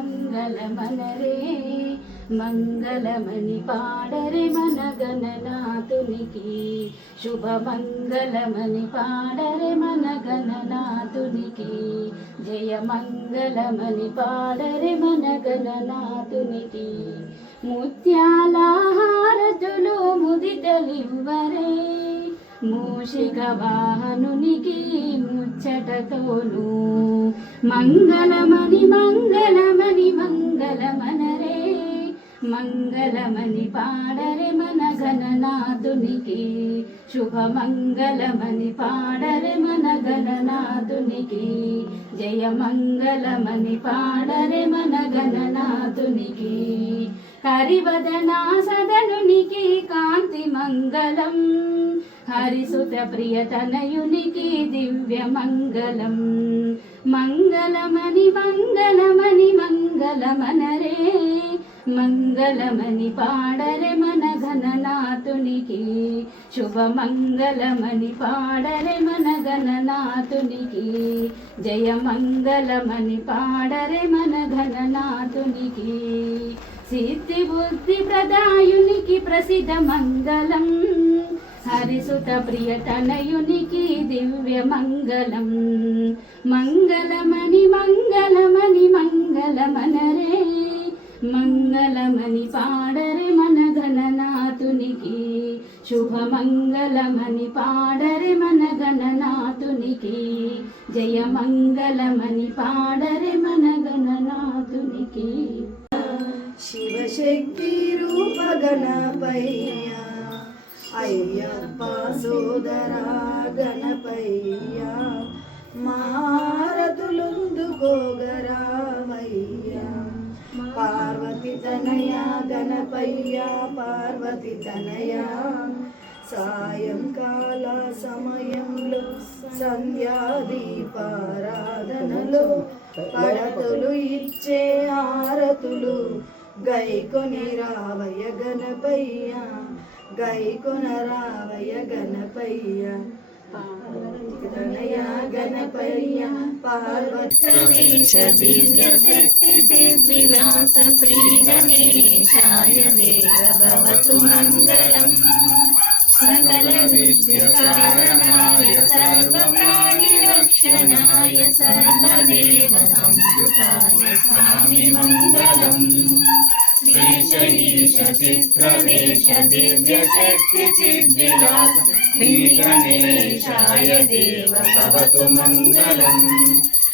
మంగళమనరే మంగళమణి పాడరే మన గణనాథునికి శుభ మంగళమణి పాడరే మన గణనాథునికి జయ మంగళమణి పాడరే మన గణనాథునికి ముత్యాల హారతులు ముదితలివ్వరే మూషిక వాహనునికి ముచ్చటతోను. మంగళమణి మా శుభమంగళమని పాడరే మన గణనాథునికి శుభమంగళమని పాడరే మన గణనాథునికి జయమంగళమని పాడరే మన గణనాథునికి హరివదనా సదనునికి కాంతి మంగళం. హరిసుత ప్రియతనయునికి దివ్య మంగళం. మంగళమని మంగళమని మంగళమనరే. మంగళమని పాడరే మన ఘననాథునికి. శుభ మంగళమని పాడరే మన ఘననాథునికి. జయ మంగళమని పాడరే మన ఘననాథునికి. సిద్ధి బుద్ధి ప్రదాయునికి ప్రసిద్ధ మంగళం. హరిసుత ప్రియతనయునికి దివ్య మంగళం. మంగళమణి మంగళమణి శుభ మంగళమని పాడరే మన గణనాథునికి. జయ మంగళమని పాడరే మన గణనాథునికి. శివశక్తి రూప గణపయ్య అయ్యప్ప సోదరా గణపయ్య మారతులుందుకోగరామయ్య పార్వతి తనయా గణపయ్యా పార్వతి తనయా సాయంకాల సమయంలో సంధ్యాదీపారాధనలో పడతులు ఇచ్చే ఆరతులు గైకొని రావయ గణపయ్య గైకొన రావయ గణపయ్య. పార్వతనయ గణపయ్య పార్వతి దివ్య శక్తి సిద్ధిలాస శ్రీ గణేశాయ దేవ భవతు మంగళం. సకల విద్యకారణాయ సర్వ ప్రాణి రక్షణాయ సర్వదేవ సంస్కృతాయ స్వామి మంగళం శ్రీశ ఈశ చిత్రవేష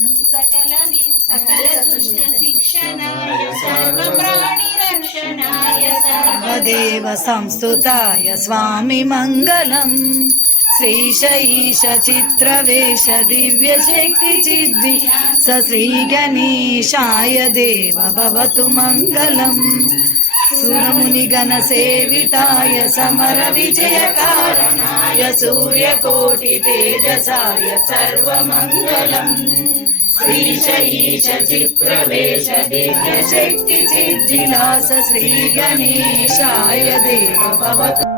సకల సకల దుష్ట శిక్షణాయ సర్వ ప్రాణి రక్షణాయ సర్వ దేవ సంస్థుతాయ స్వామి మంగళం శ్రీశైష చిత్రవేష దివ్య శక్తి చిద్వి స శ్రీ గణేశాయ దేవ భవతు మంగళం సురముని గణ సేవితాయ సమర విజయ కారణాయ సూర్యకోటి తేజసాయ సర్వమంగళం శ్రీశైష చిత్రవేష దివ్య శక్తి చిద్విలాస శ్రీ గణేశాయ దేవ భవతు.